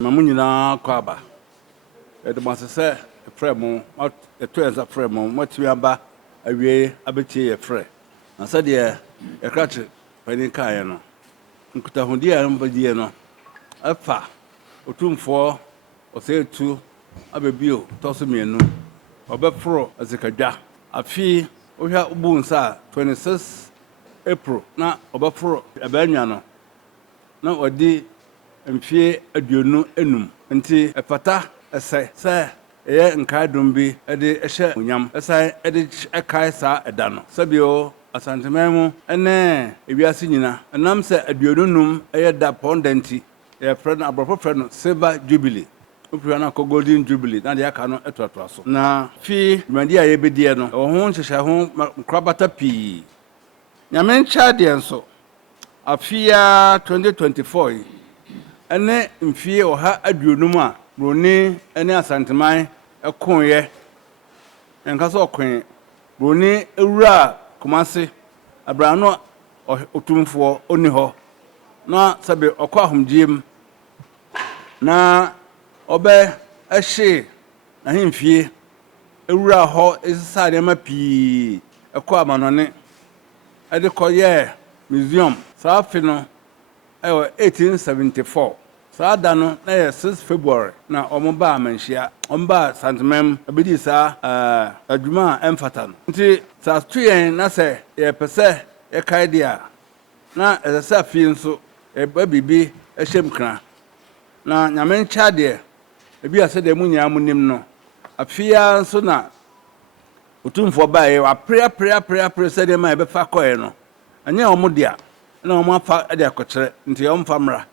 Mamunina Kwaba. At the master said, a fremo, what a twins of fremo, what you amba, a way, a betty a fre. I said, yeah, a crutch, penny cayano. Nkutahundia and Badiano. A fa, Otumfuo Osei Tutu II, Tosimianu, or Befro as a Kaja. A fee, we have Bunsa, 26 April, not Obafro, a Banyano. No, or D. Mfie aduonu enum nti epata ese se eye nkaadum bi ede ehye onyam ese ede ekai sa eda no sabio asantememu ene ewiase nyina enam se aduonu num eye da pondenti e friend abrofo friend no silver jubilee opura na ko golden jubilee na de aka no etoto aso na fi dwumadi aye bedie no ho nhyehyɛ ho krabata pi nyame ncha de enso afia 2024 ene mfie oha aduonum a broni ene asanteman ekonye enka so okwen broni ewura komase abrano otumfuo oni ho na sabe okwa ahomdiem na obe ehye na hemfie ewura ho esisa de ma pi ekwa amanone ede koye museum safi no 1874 saada no na 6 February na omoba Manhyia omba santemem abedi sa adwuma emfata no nti sa tuyen na se ye pese ye kaidia na esesa fi nso bibi ehyem kra na nyame ncha de ebi ase de munya munim no afia nso na otumfo bae wa pre se de ma ebe fa koe no anya omodia na ọmụ afa ede akọchere nti ya ọmfa mra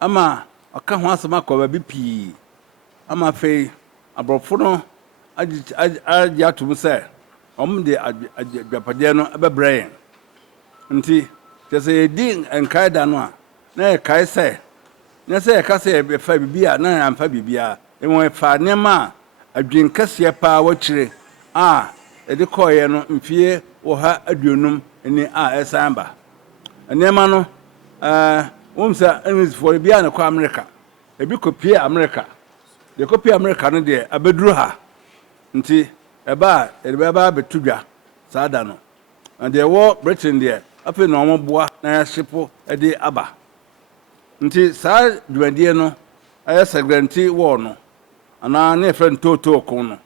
ama aka ho asema kwa bi pii ama fei abrofo no agi atum se ọmụ de adwapade no abebrɛ nti tese edi enkaida no a na ekai se na se eka se be fa bibia na amfa bibia enwe fa nema adwin kase pa wachire a ede koye no mfie wo ha aduonum ni a esamba Nema no umsa enis for bia na kwa America ebi kopie America de kopie America no de abeduru ha nti eba eba betudwa saada no and de wo Britain de afi na omoboa na ya shipo ede aba nti sa dwandie no aye segranti wo no ana na friend toto ko no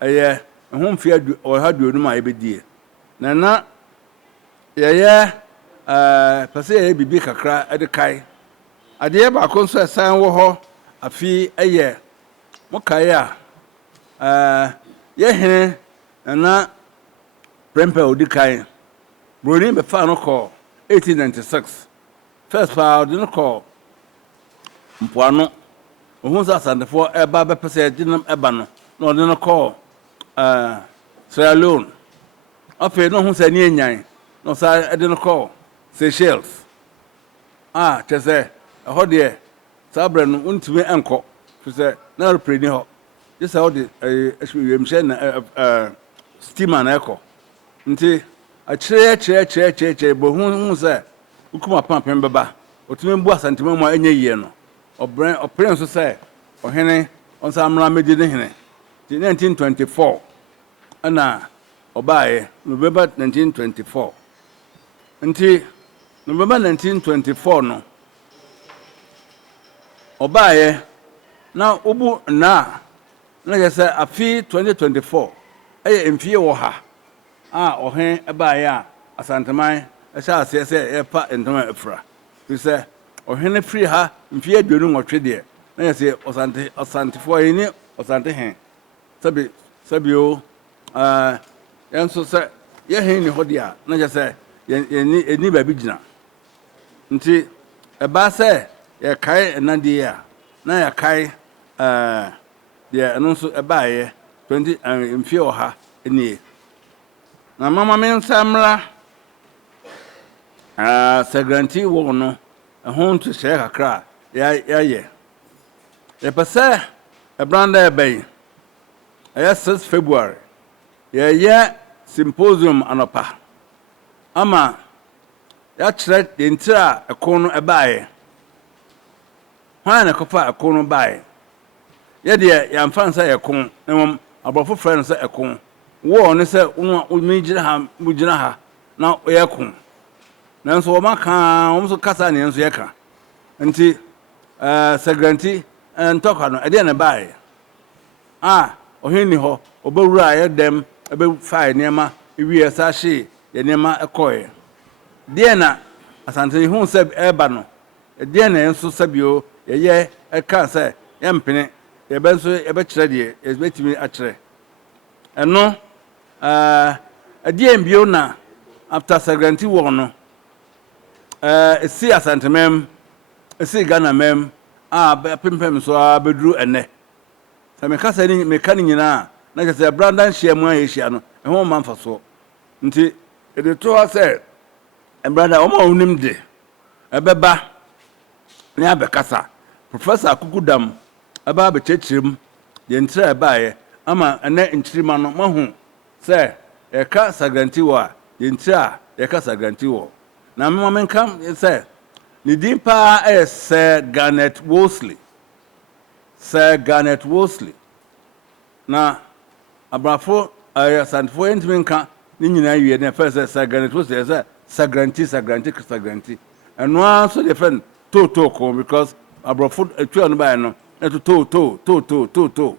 aye ehomfi adu o ha duonu ma ebedie na ye pese bibi kakra ede kai ade ba ko nso esan wo ho afi eye mokai a Hiahene na prempe odi kai broni be fa no ko 1896 first pa odi no ko mpoano ohun sa Asantefo eba be pese ginam eba no na odi no ko Sierra Leone afi no hu sa ni enyan no sa edi no ko Seychelles chese hode sabre no untime enko se na repreni ho just hode yemhye na steamer na eko nti a chire bo hu se ukuma pampem beba otime mbu asanteme mu anya yie no opren so se ohene onsa amra medi ne hene 1924 ana obae November 1924 nti November 1924 no obaye na obu na yese afi 2024 eye mfie wo ha ohen ebaye a asanteman ehya ase epa entoma efra se ohen free ha mfie aduonu nwotwe de na yese Asantefo yini Asantehene sabio yanso se Hiahene ni hodi a na yese eni ba bi gina nti eba se ye kai enade a na ya kai de anonso eba ye 20 mfie oha eni na mama men samra segranti wo no ehon to share kakra ya ye pese ebranda ebe ya 6 February ye symposium anopa ama ya chere de ntira ekono ebae hwan na kofa ɛko no bae ye de ya mfa nsa ɛko na abrofo frɛ no sɛ ɛko wo ne sɛ wo megyina ha na oyɛ ko nanso wo maka wo so kasa ne nso yɛka nti sagranti ntoka no ɛde na bae ohini ho obawura yɛ dem ebe fai niema ewie sa hye ye niema ekoe de na asante hu sɛ eba no de na nso sabio ye eka sɛ ye mpene ye be nso ye be kyerɛ de ye betimi akyerɛ ɛno de mbio na after sagranti war no esi asante mem esi Ghana mem pempem so abeduru ene sɛ me kasa ni me kan nyina na sɛ brandan hye mu ayehia no ɛho ma mfa so nti ede to ha sɛ branda o ma onim de ɛbɛba ne abɛkasa professor akukudam aba abɛkyerɛkyerɛm de ntra ɛbaeɛ ama ɛnɛ nkyirima no mahu sɛ ɛka sagranti wɔ a de ntra ɛka sagranti wɔ na me menka sɛ ne din pa sɛ Garnet Wolseley Sir Garnet Wolseley na abrafo Asantefo entimi nka ni nyina wie na first Sir Garnet Wolseley sɛ sagranti eno so de fen to ko because abrafo atwa no bae no to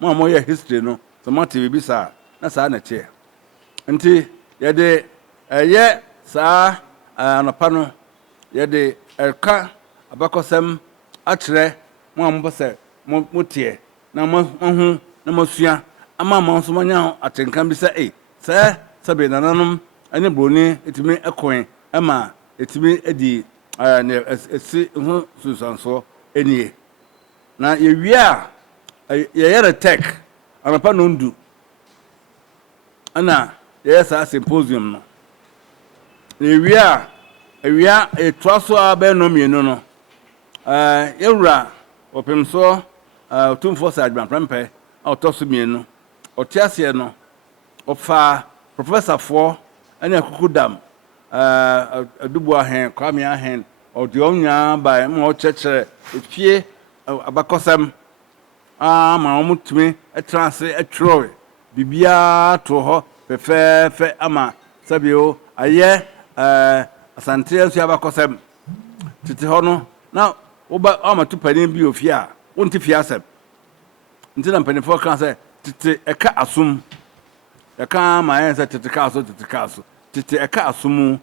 mo ye history no so mate bi sa na sa na che nti ye de ye sa anapa no ye de ɛka abakosem akyerɛ mo ambose mo tie na mo hu na mo sua ama mo nso manya atenkan bi sɛ sɛ be nananom ane broni etimi ekoen ama etimi edi ne esi hu susanso enie na ye wia ye yere tech anapa no ndu ana ye sa symposium no ye wia etwaso abeno mienu no yewura opemso Otumfuo Osei Tutu otoso mienu otiase no ofa professor fo ane akukudam Dubuahen Kwamiahen odionya by mo chechere efie abakosam ma omutumi etranse etro bibia to ho fefefe ama sabio aye Asante nso abakosam tete ho no na oba amatu panin bi ofie a wonti fie asem nti na panifo kan sɛ tete eka asum eka ma yen sɛ tete ka aso tete eka asumu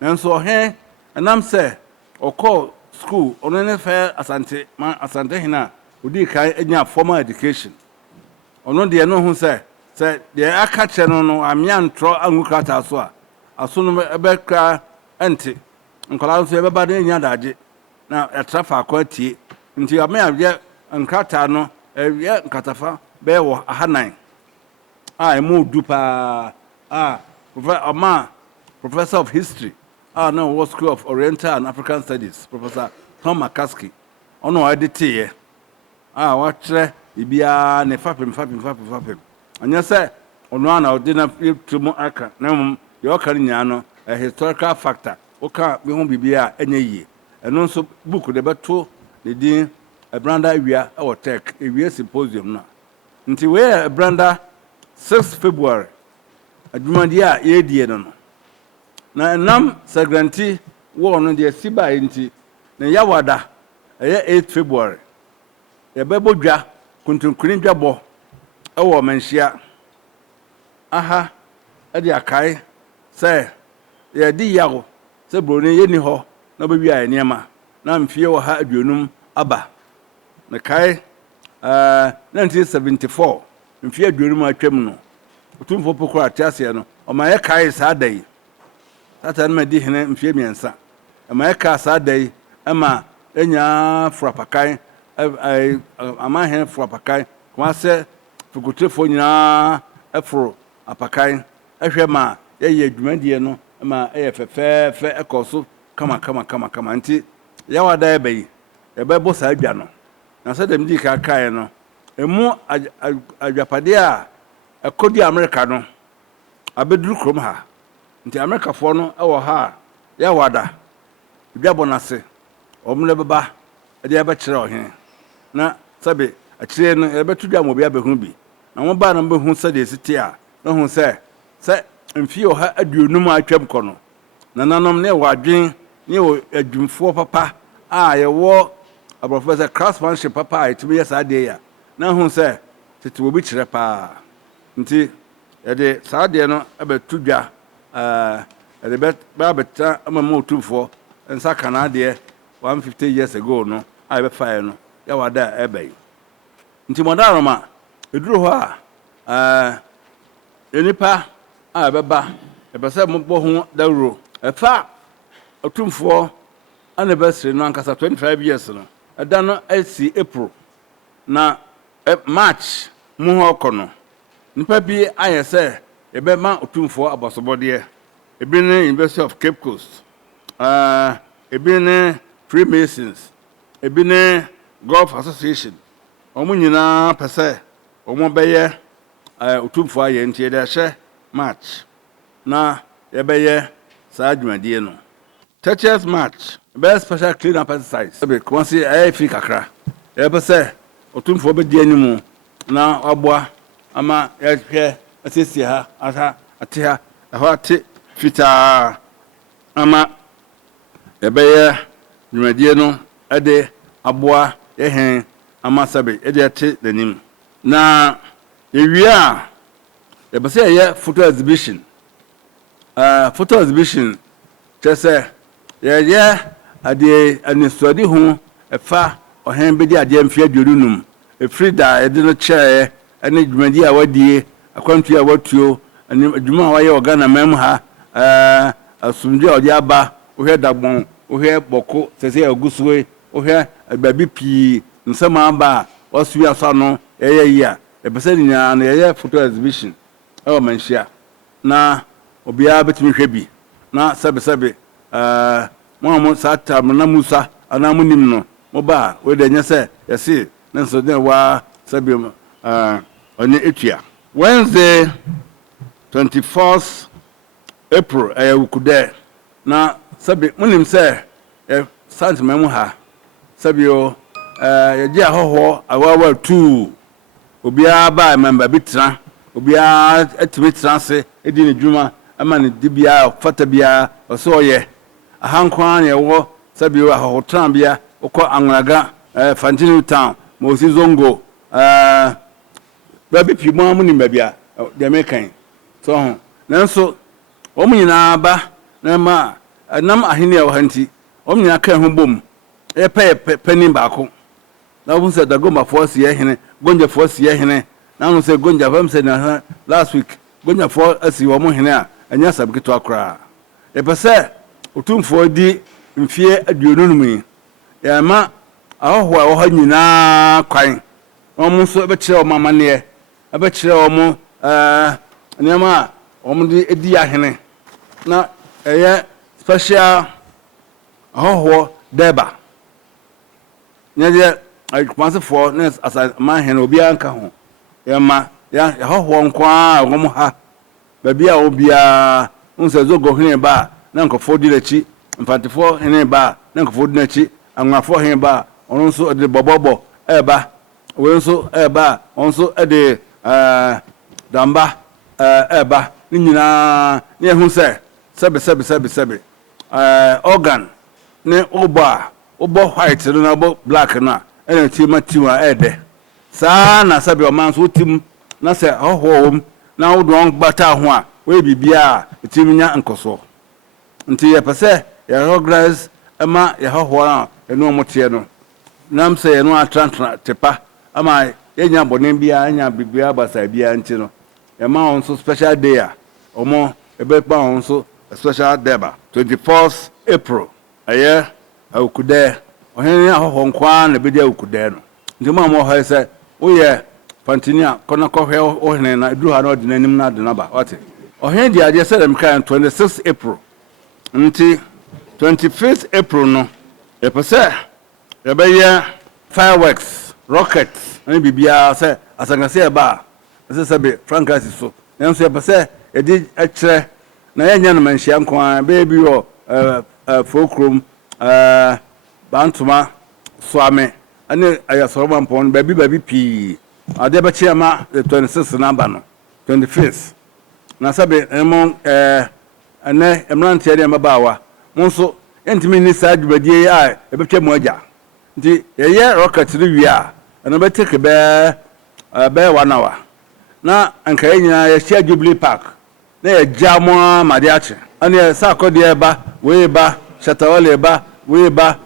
nanso he enam sɛ okɔ school ono ne fa Asantehene odi kan enya formal education ono de no hu sɛ de aka kyɛ no amia ntro angukata so a aso no ebekra ente nkola nso ebeba de nya daje na etrafa akwati nti amia ye nkata no ye nkatafa be wo ahanan emu dupa professor of history no was school of Oriental and African Studies Professor Tom McCaskey ono edite ye wa kyerɛ bibia ne fapem anya sɛ ono ana odi na tumu aka na mum ye okare nya no a historical factor oka bi ho bibia enye yie eno nso book de beto ne din branda awia e wo tech awia symposium na nti we branda 6 February adwumadi a ye die no na nam sagranti wo no de siba nti na yawada eye 8 February ye bebodwa kuntunkuni dwabo e wo Manhyia aha e de akai sɛ ye di yawo sɛ broni ye ni ho na be wi niema na mfie wo ha aduonum aba na kai 1974 mfie aduonum atwam no Otumfuo pokoro atiase no o ma ye kai saa dai tata na di hene mfie miensa ma ye ka saa dai ama enya frapakai ama hene frapakai kwa sɛ fukutrefo nyina afro apakai ehwe ma ye adwumadie no ma eye fefefe ekoso kama nti yawada ebeyi ebebo saa adwa no na sɛ dem di ka kai no emu adwapade a ekodi America no abeduru krom ha nti America fo no ewo ha yawada dwabonase omle beba ade abɛkyerɛ ɔhene na sabe akyerɛ no ɛbɛto dwa mo bia bɛhu bi na mo ba na bɛhu sɛ de site a na hu sɛ mfie ɔha aduonum atwam kɔ no nananom ne wɔ adwen ne wɔ adwumfoɔ papa a yɛwɔ abrɔfo sɛ craftsmanship papa a ɛtumi yɛ saa deɛ ya na hu sɛ tete wɔ bi kyerɛ paa nti yɛde saa deɛ no ɛbɛto dwa yɛde bɛta ama ma Otumfuo nsa kana deɛ 150 years ago no a yɛbɛfaeɛ no yɛwɔ ada ɛbɛyi nti mɔdaroma ɛduru hɔ a nipa a ɛbɛba ɛbɛ sɛ mobɔ ho dawuro ɛfa Otumfuo ana bɛsere no ankasa 25 years no ɛda no asi April na March mu hɔ kɔ no nipa bi ayɛ sɛ yɛbɛma Otumfuo abɔsobɔdeɛ ebi ne University of Cape Coast ebi ne Freemasons ebi ne Golf Association ɔmo nyinaa pɛ sɛ ɔmo bɛyɛ Otumfuo ayɛ nti yɛde ahyɛ March na yɛbɛyɛ saa dwumadie no 30th March bɛyɛ special clean up exercise ɛbɛ kɔnsi ɛyɛ fi kakra yɛbɛ sɛ Otumfuo bɛdi animu na waboa ama yɛhwɛ asiesie ha ate ha ɛhɔ ate fitaa ama yɛbɛyɛ dwumadie no ɛde aboa yɛhɛn ama sɛbe ɛde ate n'anim na yɛwie a yɛbɛ sɛ yɛyɛ photo exhibition photo exhibition kyerɛ sɛ yɛyɛ adeɛ anisɔde ho ɛfa ɔhɛn bɛdi adeɛ mfe aduonum ɛfiri da yɛde no kyerɛɛ ɛne dwumadi a wadie akwantu a watuo adwuma a wayɛ wɔ Ghana mam ha asomdwe a ɔde aba wohwɛ dagbɔn wohwɛ bɔko sɛsɛ agu soe wohwɛ baabi pii nsɛm aba a wasua so no yɛyɛ yi a yɛpɛ sɛ nyinaa no yɛyɛ photo exhibition ɛwɔ Manhyia na obiara bɛtumi hwɛ bi na sɛbesɛbe mo saa tam na musa ana mo nim no mo ba we de nyɛ sɛ yɛse na nso de wa sɛbe ɔne etua Wednesday 24th April ukudɛ na sɛbe mo nim sɛ sant memu ha sɛbe o yɛgye ahɔhɔ awawa 2 obiara ba member bi tra obiara atimi tra se edi ne dwuma ama ne dibia fata bia ɔsɛ ɔyɛ ahankwan na ɛwɔ sɛbe o ahɔhɔtran bia okɔ Anwanaga Fantini Town Mosi Zongo babi pi mo amunim bia de mekan so ho nanso wɔn nyinaa ba na ma nam ahene a wɔ hanti wɔn nyinaa kan ho bom ɛpɛ panin baako na wɔn sɛ Dagombafoɔ si Hiahene Gonjafoɔ si Hiahene na wɔn sɛ Gonja fam sɛ na last week Gonjafoɔ asi wɔn hene a anya sabketo akora ɛpɛ sɛ Otumfuo di mfie aduonum yi yɛma ahɔho a wɔha nyinaa kwan wɔn nso ɛbɛkyerɛ wɔn amaneɛ ɛbɛkyerɛ wɔn nneɛma a wɔn de edi ahene na ɛyɛ special ahɔho deba nyɛ akumasefoɔ ne Asantehene obiara nka ho yɛma ahɔho nkwaa a wɔn ha baabi a obiara nso Agogohemaa ba na nkɔfoɔ di n'akyi mfantefoɔ hene ba na nkɔfoɔ di n'akyi Anwafoɔ hene ba ɔno nso de bɔbɔbɔ ɛba wɔn nso ɛba ɔno nso de damba ɛba ne nyinaa ne ehu sɛ sɛbe organ ne obɔ white no na obɔ black no ɛna tima ɛdɛ saa na sɛbe ɔman nso tim na sɛ hɔhɔ na wodɔn bata ho a wɔyɛ bibia a tim nya nkɔso nti yɛpɛ sɛ yɛorganize ɛma yɛhɔhɔ a ɛno ɔmoteɛ no nam sɛ yɛno atrantra tepa ama yɛnya bɔne bia anya bibia basa bia nti no yɛma wɔn nso special day a ɔmo ɛbɛkpa wɔn nso special deba 24th April ɛyɛ ukudɛ ɔhene ahɔhɔ nkwaa na bɛdi ukudɛ no nti mo amɔ hɔ sɛ woyɛ pantini a kɔna kɔhwɛ ɔhene na eduru ha na ɔde n'anim na de naba ɔte ɔhene di adeɛ sɛ dem kan 26th April nti 25th April no yɛpɛ sɛ yɛbɛyɛ fireworks rockets ne bibia sɛ asankase ɛba a sɛ sɛbe frankas so nanso yɛpɛ sɛ yɛde ɛkyerɛ na yɛnya no Manhyia nkwaa bɛyɛ bi wɔ Fokrom Bantoma swame ane ayasoroman pon baby pi ade ba chiama the 26 number no 25th na sabe emon ane emrante ade mabawa monso entimi ni sa dwumadie a ebetwa mu agya nti yeye rocket ri wi a na be take be 1 hour na anka nyina ya share Jubilee Park na ya jamo made ache ane sa akode ba we ba shatawale ba we ba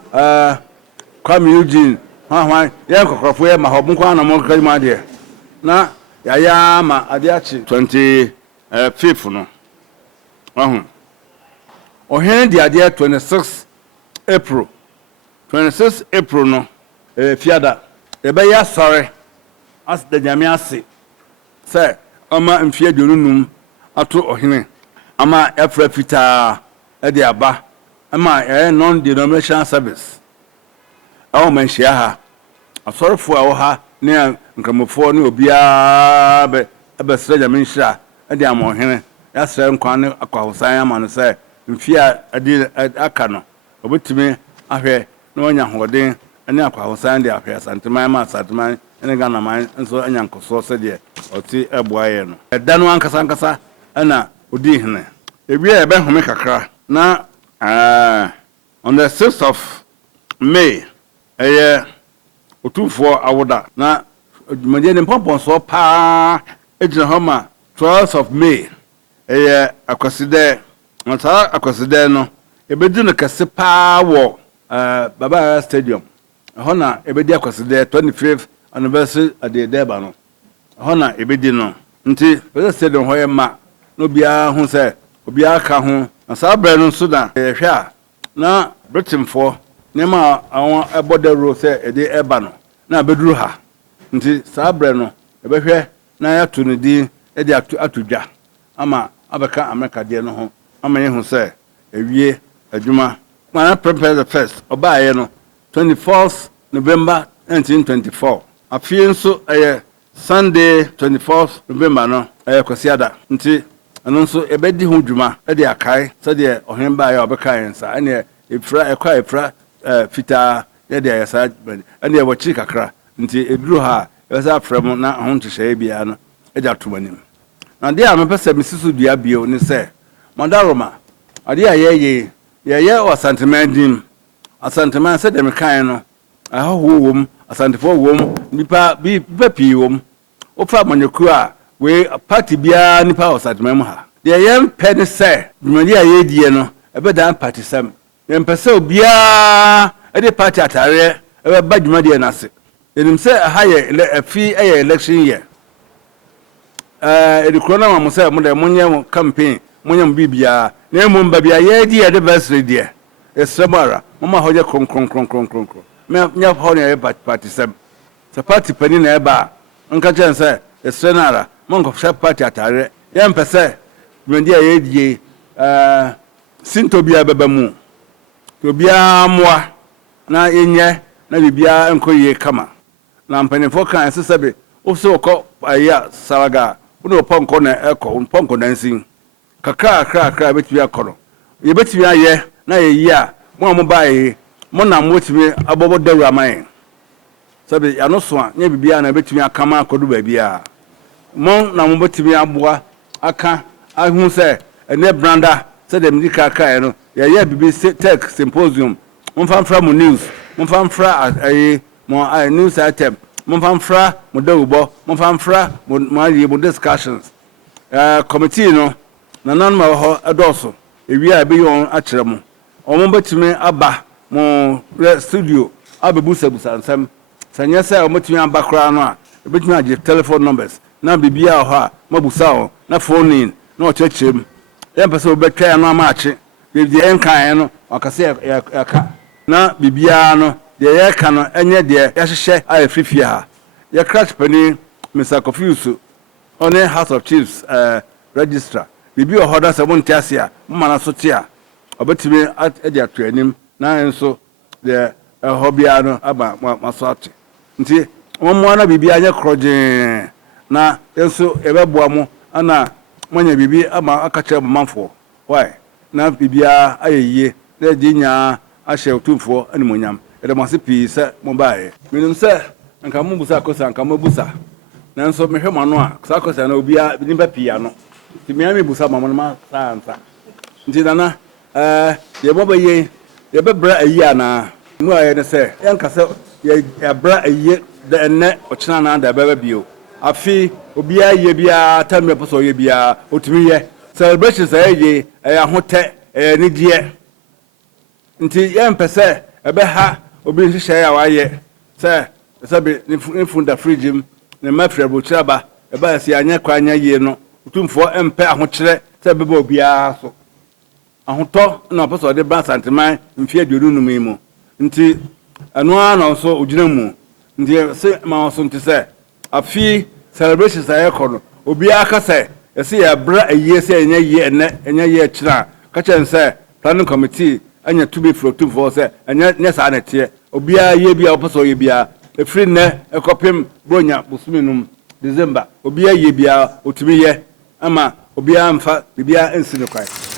Kwame Eugene hwan ya kokrofo ya ma hobunko na mo kali ma de na ya ma ade ache 25th no Ohene di ade 26 April 26 April no fiada ebe ya sore as the nyamiase say ama mfie donunum ato ohene ama efra fita ade aba ama non denominational service awo manhyia ha asorofo awo ha ne nkamofo ne obia be sra nyamenhyia ade ama ohene ya sra nkwan ne akwahosan ama no say mfia ade aka no obetime ahwe na onya hoden ene akwahosan de ahwe asanteman ma asanteman ene gana man nso anya nkoso se de oti eboaye no eda no ankasa ana odi hene ebia ebe home kakra na on the 6th of May Otumfuo awoda na adwumadie ne pompon so pa ejina homa 12th of May akwaside Mata akwaside no ebedi no kase pa wo Baba Stadium hona ebedi akwaside 25th anniversary ade deba no hona ebedi no nti Baba Stadium hoye ma no bia hu se obia ka hu asa bre no so da hwe a na Britain nema awon ebodero se ede eba no na beduru ha nti sa bre no ebehwe na ya to ne di ede atudwa ama abeka America de no ho ama yehu se ewie adwuma mana prepare the first obaaye no 24th November 1924 afie nso Sunday 24th November no kwasiada nti ano nso ebedi ho dwuma ede akai se de ohemba ya obeka yensa ene efra fita ya de yasa ene wachi kakra nti eduru ha yasa frem na ho ntehye bia no eja tomanim na de a mepese misisu dua bio ni se Mandaroma ade a ye o Asanteman Asanteman se de mekan no ahowo wom Asantefo wom nipa bi pi wom ofa manyaku a we party bia nipa o Asanteman mu ha de ye mpene se dwumadi a ye die no ebe dan party sam ye mpese obia ede party atare ebe ba dwumadi na se enim se ha ye afi election year edikro na mo se mo de monye campaign monye bibia na emu mba bia ye di ede basre die esramara mama hoje kron me nya hoje e party sam sa party pani na eba nka chense esrenara monko sha party atare ye mpese dwundi ye die sinto bia beba mu to bia moa na enye na bibia enkoye kama na mpanefo kan sesebe oso ko aya saraga uno ponko na eko ponko nansin kakra betwi akoro ye betwi aye na ye yi a mo bae mo na mo timi abobo daru aman sabe ya no so a nya bibia na betwi akama akodu ba bia mo na mo betwi aboa aka ahu se ene branda se de mdika kai no ye bibi tech symposium mo famfra mo news mo famfra mo news item mo famfra mo dawubo mo famfra mo ayi mo discussions committee no na nan ma ho adoso ewi a be yon akere mo omo betime aba mo studio abebusabusa nsem sanya sai omo timi aba kra no a betime age telephone numbers na bibia ho a mabusa ho na phone in na o chechem pese obetwa no amaache bibia enkan no akase aka na bibia no de ye ka no enye de ya hehye a efifie ha ya crash pani Mr. Confuse one House of Chiefs registrar bibi o hoda se monte ase a mmana so te a obetime ade atoanim na enso de hobia no aba maso ate nti ommo na bibi anye kroje na enso ebeboa mo ana monya bibi ama akache manfo why na bibia ayeye na dinya ahye Otumfuo animonyam ede mo se pi se mo bae minum se nka mo busa kosa nka mo busa nanso me hwe mo no a sa kosa na obia ni ba pi ano ti me ami busa mo ma sa ansa nti nana ye bo ba ye ye be bra ayi ana mu aye ne se yan ka se ye bra ayi de enne o china na da ba bio afi obia ye bia tamre poso ye bia otumi ye celebrations aye ahote ni die nti ye mpese ebe ha obi nhihye ya waye se be infunda fridge ne mafre bochaba eba si anya kwa anya ye no Otumfuo empe ahokyere se beba obia so ahoto na poso de ba santeman mfie aduonu mu nti eno ana so ogina mu nti se ma so nti se afi celebrations ayekono obia aka se yesi ya bra aye se enya ye enya ye kira ka chen se planning committee anya to be for Otumfuo se enya ne sa na tie obia ye bia oposo ye bia efri ne ekopem bronya busuminum December obia ye bia otumi ye ama obia mfa bibia ensi ne kwai